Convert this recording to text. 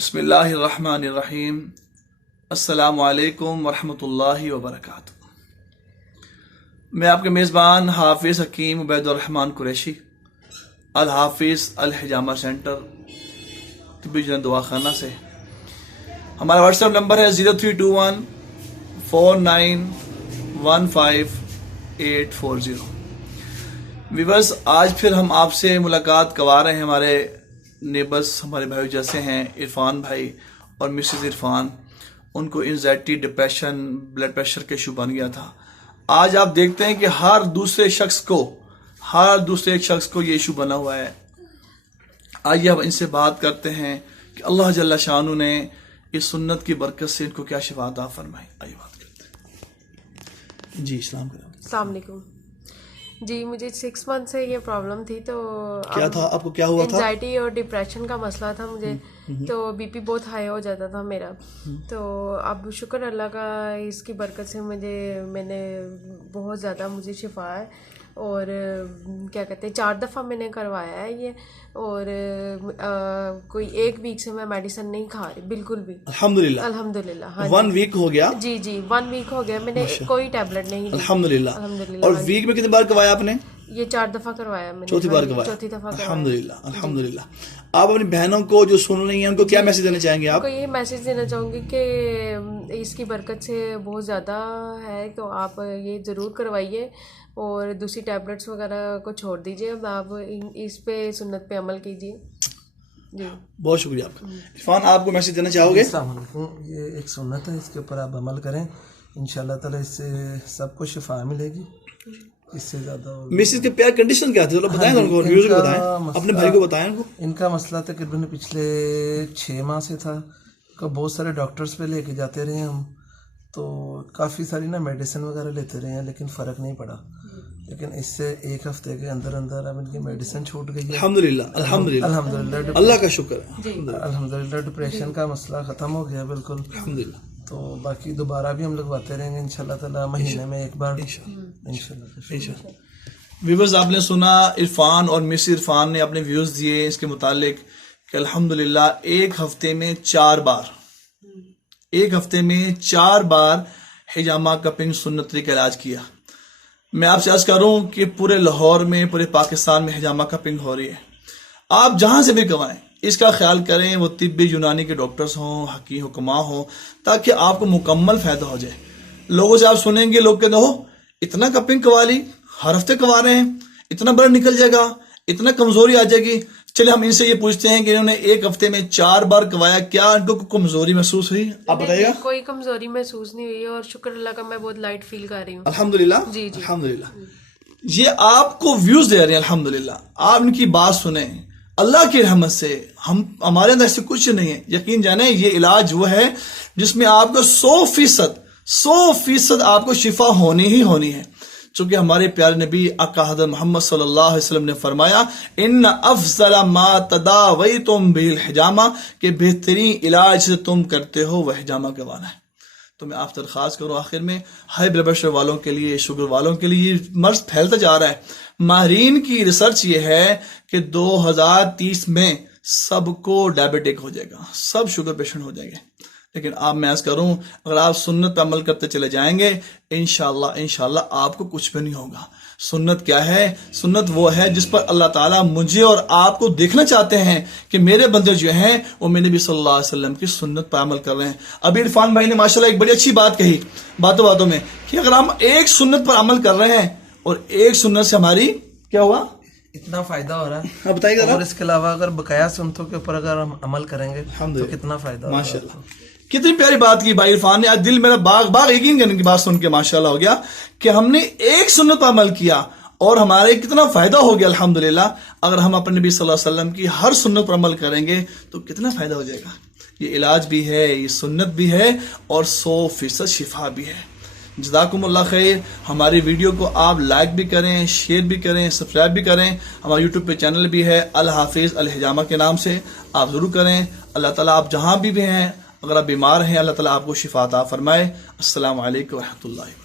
بسم اللہ الرحمن الرحیم۔ السلام علیکم ورحمۃ اللہ وبرکاتہ۔ میں آپ کے میزبان حافظ حکیم عبید الرحمن قریشی، الحافظ الحجامہ سینٹر طبی جنرل دواخانہ سے۔ ہمارا واٹس ایپ نمبر ہے 032149154840۔ ویورز، آج پھر ہم آپ سے ملاقات کروا رہے ہیں۔ ہمارے نیبرز، ہمارے بھائی جیسے ہیں عرفان بھائی اور مسز عرفان، ان کو انزائٹی، ڈپریشن، بلڈ پریشر کا ایشو بن گیا تھا۔ آج آپ دیکھتے ہیں کہ ہر دوسرے شخص کو یہ ایشو بنا ہوا ہے۔ آئیے اب ان سے بات کرتے ہیں کہ اللہ جل شانہ نے اس سنت کی برکت سے ان کو کیا شفا عطا فرمائی۔ آئیے بات کرتے ہیں۔ جی السلام علیکم۔ جی مجھے 6 منتھ سے یہ پرابلم تھی، تو کیا تھا آپ کو؟ کیا ہوا تھا؟ انزائٹی اور ڈپریشن کا مسئلہ تھا مجھے، تو بی پی بہت ہائی ہو جاتا تھا میرا۔ تو اب شکر اللہ کا، اس کی برکت سے میں نے بہت زیادہ مجھے شفا ہے، اور کیا کہتے ہیں 4 دفعہ میں نے کروایا ہے یہ، اور کوئی 1 ویک سے میں میڈیسن نہیں کھا رہی بالکل بھی، الحمدللہ۔ الحمدللہ 1 ویک ہو گیا؟ جی 1 ویک ہو گیا، میں نے کوئی ٹیبلٹ نہیں لی، الحمدللہ۔ اور ویک میں کتنی بار کروایا آپ نے؟ یہ 4 دفعہ کروایا میں نے، چوتھی بار کروایا؟ چوتھی دفعہ الحمدللہ الحمدللہ۔ آپ اپنی بہنوں کو جو سن رہی ہیں ان کو کیا میسج دینا چاہیں گے آپ؟ کو یہ میسج دینا چاہوں گی کہ اس کی برکت سے بہت زیادہ ہے، تو آپ یہ ضرور کروائیے، اور دوسری ٹیبلٹس وغیرہ کو چھوڑ دیجیے، اب آپ اس پہ سنت پہ عمل کیجیے۔ جی بہت شکریہ آپ کا۔ عرفان، آپ کو میسج دینا چاہو گے؟ السلام علیکم۔ یہ ایک سنت ہے، اس کے اوپر آپ عمل کریں، انشاءاللہ تعالی اس سے سب کو شفا ملے گی، اس سے زیادہ۔ مسز کے پیار کنڈیشن کیا تھی؟ چلو بتائیں ان کو، ویوز کو بتائیں، اپنے بھائی کو بتائیں ان کو۔ ان کا مسئلہ تقریباً پچھلے 6 ماہ سے تھا، بہت سارے ڈاکٹرز پہ لے کے جاتے رہے ہم، تو کافی ساری میڈیسن وغیرہ لیتے رہے ہیں، لیکن فرق نہیں پڑا۔ لیکن اس سے 1 ہفتے کے اندر اب ان کی میڈیسن چھوٹ گئی ہے، الحمدللہ الحمدللہ الحمدللہ۔ اللہ کا شکر ہے، الحمدللہ ڈپریشن کا مسئلہ ختم ہو گیا بالکل، الحمدللہ۔ تو باقی دوبارہ بھی ہم لگواتے رہیں گے انشاءاللہ تعالی، مہینے میں 1 بار انشاءاللہ۔ ویورز، آپ نے سنا عرفان اور مس عرفان نے اپنے ویوز دیے اس کے متعلق کہ الحمدللہ 1 ہفتے میں 4 بار حجامہ کپنگ سنت طریقہ علاج کیا۔ میں آپ سے عرض کروں کہ پورے لاہور میں، پورے پاکستان میں حجامہ کپنگ ہو رہی ہے۔ آپ جہاں سے بھی کروائیں، اس کا خیال کریں وہ طبی یونانی کے ڈاکٹرز ہوں، حکیم حکماء ہوں، تاکہ آپ کو مکمل فائدہ ہو جائے۔ لوگوں سے آپ سنیں گے، لوگ کہتے ہو اتنا کپنگ کروا لی، ہر ہفتے کروا رہے ہیں، اتنا بلڈ نکل جائے گا، اتنا کمزوری آ جائے گی۔ چلے ہم ان سے یہ پوچھتے ہیں کہ انہوں نے 1 ہفتے میں 4 بار کروایا، کیا ان کو کمزوری محسوس ہوئی؟ آپ بتائیے گا۔ کوئی کمزوری محسوس نہیں ہوئی، اور شکر اللہ کا میں بہت لائٹ فیل کر رہی ہوں، الحمدللہ جی الحمدللہ۔ یہ آپ کو ویوز دے رہے ہیں، الحمدللہ۔ آپ ان کی بات سنیں، اللہ کی رحمت سے ہمارے اندر سے کچھ نہیں ہے۔ یقین جانیں یہ علاج وہ ہے جس میں آپ کو 100% آپ کو شفا ہونی ہی ہونی ہے، چونکہ ہمارے پیارے نبی آقا حضرت محمد صلی اللہ علیہ وسلم نے فرمایا ان افضل ما تداویتم بالحجامہ، کہ بہترین علاج سے تم کرتے ہو وہ حجامہ کروانا ہے۔ تو میں آپ درخواست کروں آخر میں، ہائی بلڈ پریشر والوں کے لیے، شوگر والوں کے لیے، یہ مرض پھیلتا جا رہا ہے۔ ماہرین کی ریسرچ یہ ہے کہ 2030 میں سب کو ڈائبٹک ہو جائے گا، سب شوگر پیشنٹ ہو جائیں گے۔ لیکن آپ میں عرض کروں، اگر آپ سنت پہ عمل کرتے چلے جائیں گے، انشاءاللہ آپ کو کچھ بھی نہیں ہوگا۔ سنت کیا ہے؟ سنت وہ ہے جس پر اللہ تعالیٰ مجھے اور آپ کو دیکھنا چاہتے ہیں کہ میرے بندے جو ہیں وہ میرے نبی صلی اللہ علیہ وسلم کی سنت پر عمل کر رہے ہیں۔ ابھی عرفان بھائی نے ماشاءاللہ ایک بڑی اچھی بات کہی باتوں میں، کہ اگر ہم ایک سنت پر عمل کر رہے ہیں اور ایک سنت سے ہماری کیا ہوا، اتنا فائدہ ہو رہا ہے، بتائیے گا۔ اور اس کے علاوہ اگر بقایا سنتوں کے اوپر اگر ہم عمل کریں گے تو کتنا فائدہ ہوگا۔ ماشاءاللہ، کتنی پیاری بات کی بھائی عرفان نے، آج دل میرا باغ یقین کرنے کی بات سن کے ماشاءاللہ ہو گیا کہ ہم نے ایک سنت پر عمل کیا اور ہمارے کتنا فائدہ ہو گیا الحمدللہ۔ اگر ہم اپنے نبی صلی اللہ علیہ وسلم کی ہر سنت پر عمل کریں گے تو کتنا فائدہ ہو جائے گا۔ یہ علاج بھی ہے، یہ سنت بھی ہے، اور 100% شفا بھی ہے۔ جزاکم اللہ خیر۔ ہماری ویڈیو کو آپ لائک بھی کریں، شیئر بھی کریں، سبسکرائب بھی کریں۔ ہمارا یوٹیوب پہ چینل بھی ہے الحافظ الحجامہ کے نام سے، آپ ضرور کریں۔ اللہ تعالیٰ آپ جہاں بھی ہیں، اگر آپ بیمار ہیں، اللہ تعالیٰ آپ کو شفا عطا فرمائے۔ السلام علیکم ورحمۃ اللہ۔